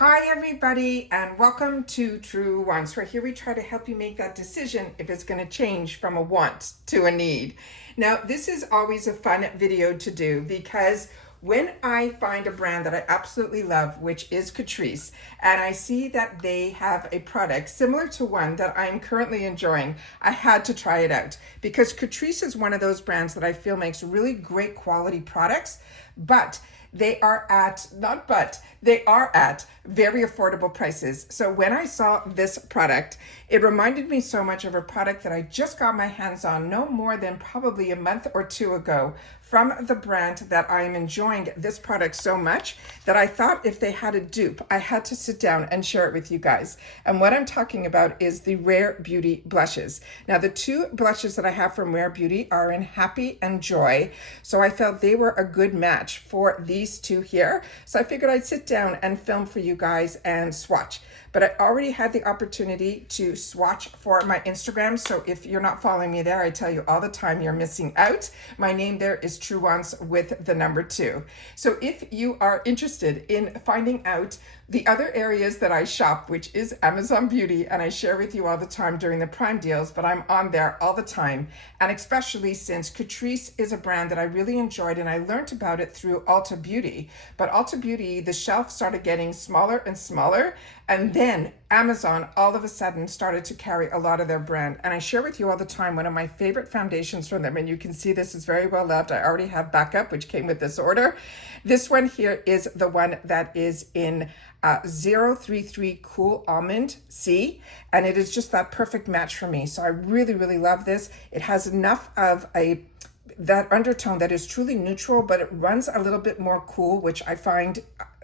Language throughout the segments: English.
Hi everybody, and welcome to Truewants, where here we try to help you make that decision if it's going to change from a want to a need. Now, this is always a fun video to do because when I find a brand that I absolutely love, which is Catrice, and I see that they have a product similar to one that I'm currently enjoying, I had to try it out because Catrice is one of those brands that I feel makes really great quality products, but they are at very affordable prices. So when I saw this product, it reminded me so much of a product that I just got my hands on no more than probably a month or two ago from the brand that I am enjoying this product so much that I thought if they had a dupe, I had to sit down and share it with you guys. And what I'm talking about is the Rare Beauty blushes. Now, the two blushes that I have from Rare Beauty are in Happy and Joy. So I felt they were a good match for these two here. So I figured I'd sit down and film for you guys and swatch. But I already had the opportunity to swatch for my Instagram. So if you're not following me there, I tell you all the time you're missing out. My name there is Truewants with the number 2. So if you are interested in finding out the other areas that I shop, which is Amazon Beauty, and I share with you all the time during the Prime deals, but I'm on there all the time. And especially since Catrice is a brand that I really enjoyed and I learned about it through Ulta Beauty. But Ulta Beauty, the shelf started getting smaller and smaller. And then Amazon all of a sudden started to carry a lot of their brand. And I share with you all the time one of my favorite foundations from them. And you can see this is very well loved. I already have backup, which came with this order. This one here is the one that is in 033 Cool Almond C. And it is just that perfect match for me. So I really, really love this. It has enough of that undertone that is truly neutral, but it runs a little bit more cool, which I find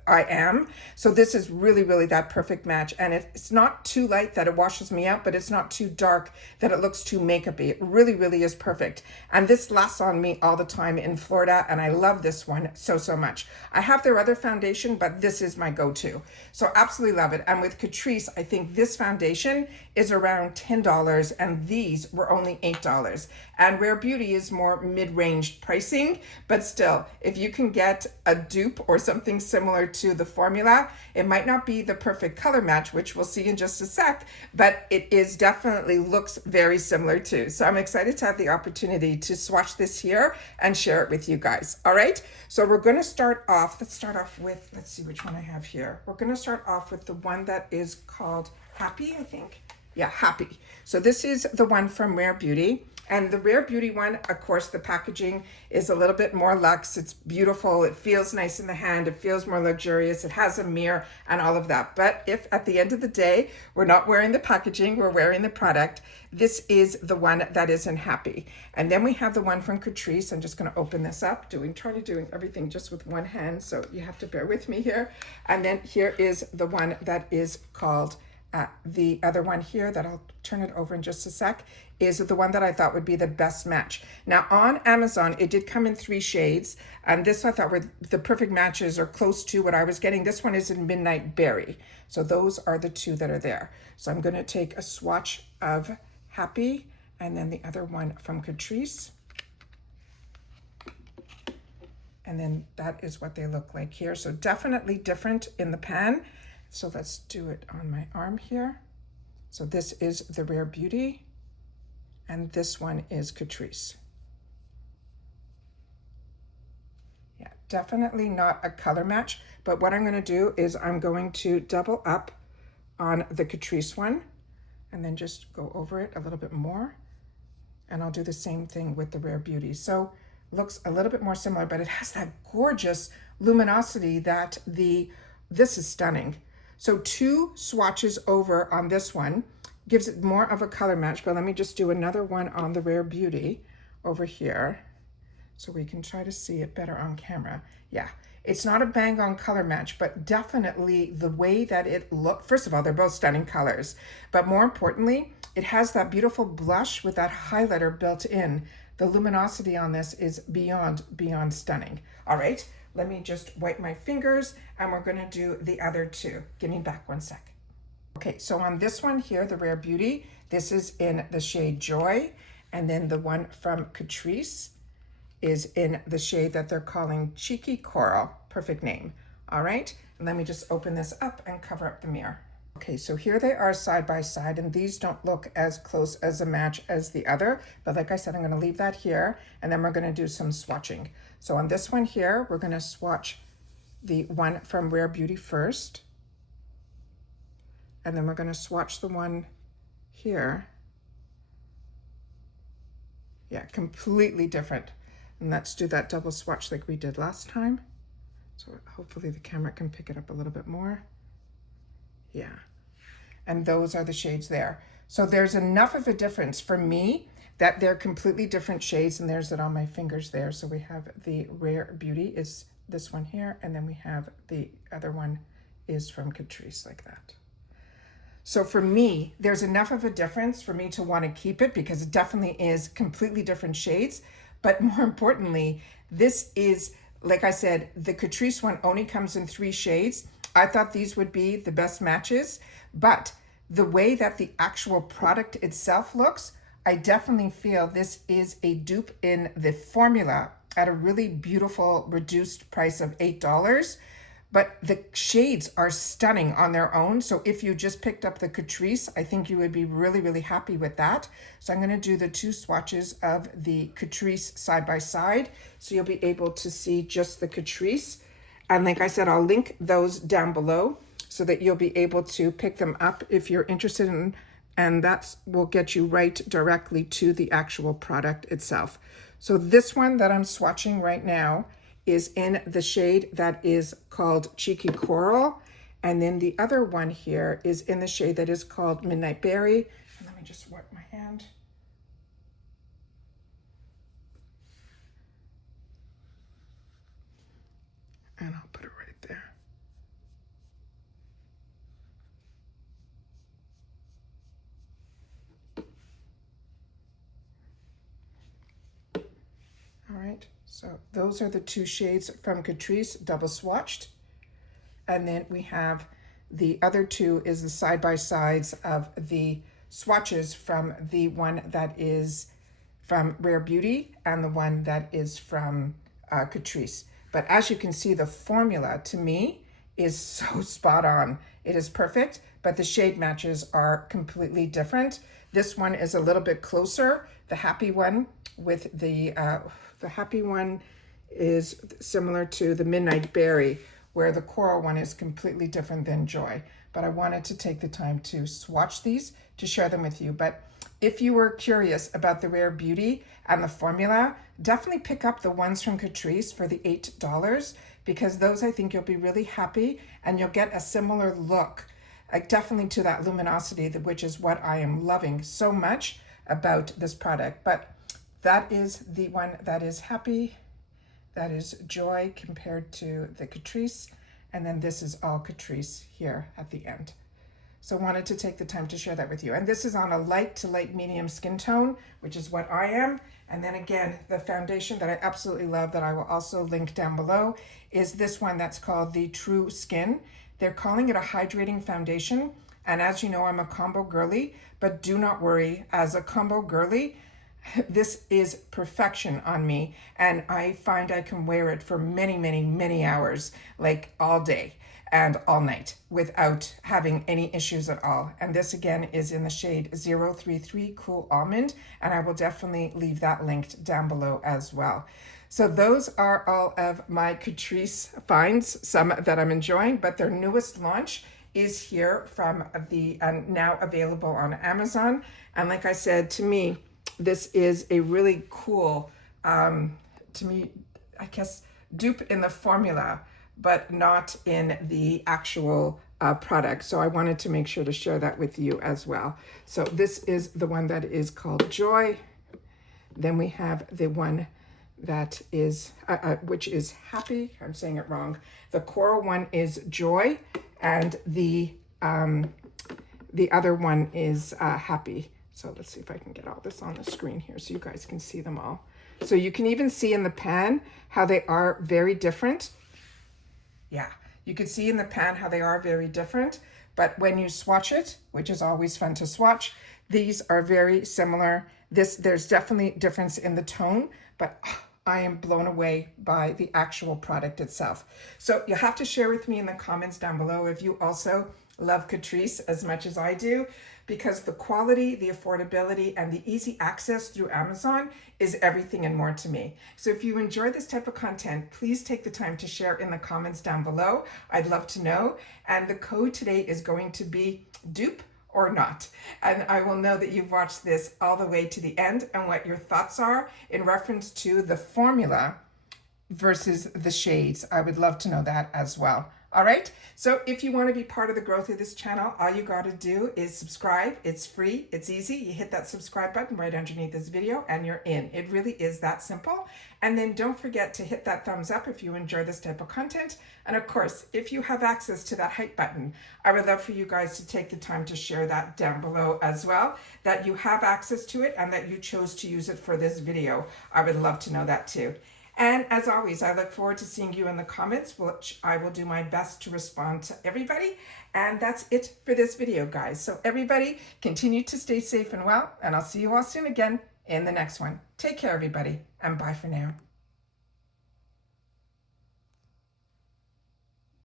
I am. So this is really, really that perfect match. And it's not too light that it washes me out, but it's not too dark that it looks too makeupy. It really, really is perfect. And this lasts on me all the time in Florida. And I love this one so, so much. I have their other foundation, but this is my go-to. So absolutely love it. And with Catrice, I think this foundation is around $10 and these were only $8. And Rare Beauty is more mid-range pricing, but still, if you can get a dupe or something similar to the formula, it might not be the perfect color match, which we'll see in just a sec, but it is definitely looks very similar too. So I'm excited to have the opportunity to swatch this here and share it with you guys. All right, so we're going to start off, let's see which one I have here. We're going to start off with the one that is called Happy, I think. Yeah, Happy. So this is the one from Rare Beauty. And the Rare Beauty one, of course, the packaging is a little bit more luxe. It's beautiful. It feels nice in the hand. It feels more luxurious. It has a mirror and all of that. But if at the end of the day, we're not wearing the packaging, we're wearing the product, this is the one that is in Happy. And then we have the one from Catrice. I'm just going to open this up, trying to do everything just with one hand. So you have to bear with me here. And then here is the one that is called the other one here that I'll turn it over in just a sec is the one that I thought would be the best match. Now on Amazon, it did come in 3 shades, and this I thought were the perfect matches or close to what I was getting. This one is in Midnight Berry. So those are the 2 that are there. So I'm going to take a swatch of Happy and then the other one from Catrice. And then that is what they look like here. So definitely different in the pan. So let's do it on my arm here. So this is the Rare Beauty, and this one is Catrice. Yeah, definitely not a color match, but what I'm going to do is I'm going to double up on the Catrice one and then just go over it a little bit more. And I'll do the same thing with the Rare Beauty. So looks a little bit more similar, but it has that gorgeous luminosity that this is stunning. So 2 swatches over on this one gives it more of a color match, but let me just do another one on the Rare Beauty over here so we can try to see it better on camera. Yeah, it's not a bang on color match, but definitely the way that it looks, first of all, they're both stunning colors, but more importantly, it has that beautiful blush with that highlighter built in. The luminosity on this is beyond stunning. All right. Let me just wipe my fingers and we're going to do the other 2. Give me back one sec. Okay, so on this one here, the Rare Beauty, this is in the shade Joy. And then the one from Catrice is in the shade that they're calling Cheeky Coral. Perfect name. All right. And let me just open this up and cover up the mirror. Okay, so here they are side by side, and these don't look as close as a match as the other, but like I said, I'm gonna leave that here, and then we're gonna do some swatching. So on this one here, we're gonna swatch the one from Rare Beauty first, and then we're gonna swatch the one here. Yeah, completely different. And let's do that double swatch like we did last time. So hopefully the camera can pick it up a little bit more. Yeah, and those are the shades there. So there's enough of a difference for me that they're completely different shades, and there's it on my fingers there. So we have the Rare Beauty is this one here, and then we have the other one is from Catrice, like that. So for me, there's enough of a difference for me to want to keep it because it definitely is completely different shades. But more importantly, this is, like I said, the Catrice one only comes in 3 shades. I thought these would be the best matches, but the way that the actual product itself looks, I definitely feel this is a dupe in the formula at a really beautiful reduced price of $8. But the shades are stunning on their own. So if you just picked up the Catrice, I think you would be really, really happy with that. So I'm going to do the 2 swatches of the Catrice side by side. So you'll be able to see just the Catrice. And like I said, I'll link those down below so that you'll be able to pick them up if you're interested in, and that will get you right directly to the actual product itself. So this one that I'm swatching right now is in the shade that is called Cheeky Coral. And then the other one here is in the shade that is called Midnight Berry. And let me just wipe my hand. And I'll put it right there. All right, so those are the 2 shades from Catrice, double swatched. And then we have the other 2 is the side-by-sides of the swatches from the one that is from Rare Beauty and the one that is from Catrice. But as you can see, the formula to me is so spot on. It is perfect, but the shade matches are completely different. This one is a little bit closer. The happy one with the happy one is similar to the Midnight Berry, where the coral one is completely different than Joy. But I wanted to take the time to swatch these to share them with you. But if you were curious about the Rare Beauty and the formula, definitely pick up the ones from Catrice for the $8, because those I think you'll be really happy and you'll get a similar look, definitely to that luminosity, which is what I am loving so much about this product. But that is the one that is happy. That is Joy compared to the Catrice. And then this is all Catrice here at the end. So I wanted to take the time to share that with you. And this is on a light to light medium skin tone, which is what I am. And then again, the foundation that I absolutely love that I will also link down below is this one that's called the True Skin. They're calling it a hydrating foundation. And as you know, I'm a combo girly, but do not worry, as a combo girly, this is perfection on me. And I find I can wear it for many, many, many hours, like all day and all night without having any issues at all. And this again is in the shade 033 Cool Almond, and I will definitely leave that linked down below as well. So those are all of my Catrice finds, some that I'm enjoying, but their newest launch is here from the now available on Amazon. And like I said, to me, this is a really cool, to me, I guess, dupe in the formula, but not in the actual product. So I wanted to make sure to share that with you as well. So this is the one that is called Joy. Then we have the one that is, which is Happy. I'm saying it wrong. The coral one is Joy, and the other one is Happy. So let's see if I can get all this on the screen here so you guys can see them all. So you can even see in the pan how they are very different. Yeah, you can see in the pan how they are very different, but when you swatch it, which is always fun to swatch, these are very similar. There's definitely difference in the tone, but I am blown away by the actual product itself. So you'll have to share with me in the comments down below if you also love Catrice as much as I do, because the quality, the affordability, and the easy access through Amazon is everything and more to me. So if you enjoy this type of content, please take the time to share in the comments down below. I'd love to know. And the code today is going to be Dupe or not. And I will know that you've watched this all the way to the end and what your thoughts are in reference to the formula versus the shades. I would love to know that as well. All right, so if you want to be part of the growth of this channel, all you got to do is subscribe. It's free, it's easy. You hit that subscribe button right underneath this video and you're in. It really is that simple. And then don't forget to hit that thumbs up if you enjoy this type of content. And of course, if you have access to that hype button, I would love for you guys to take the time to share that down below as well, that you have access to it and that you chose to use it for this video. I would love to know that too. And as always, I look forward to seeing you in the comments, which I will do my best to respond to everybody. And that's it for this video, guys. So everybody, continue to stay safe and well, and I'll see you all soon again in the next one. Take care, everybody, and bye for now.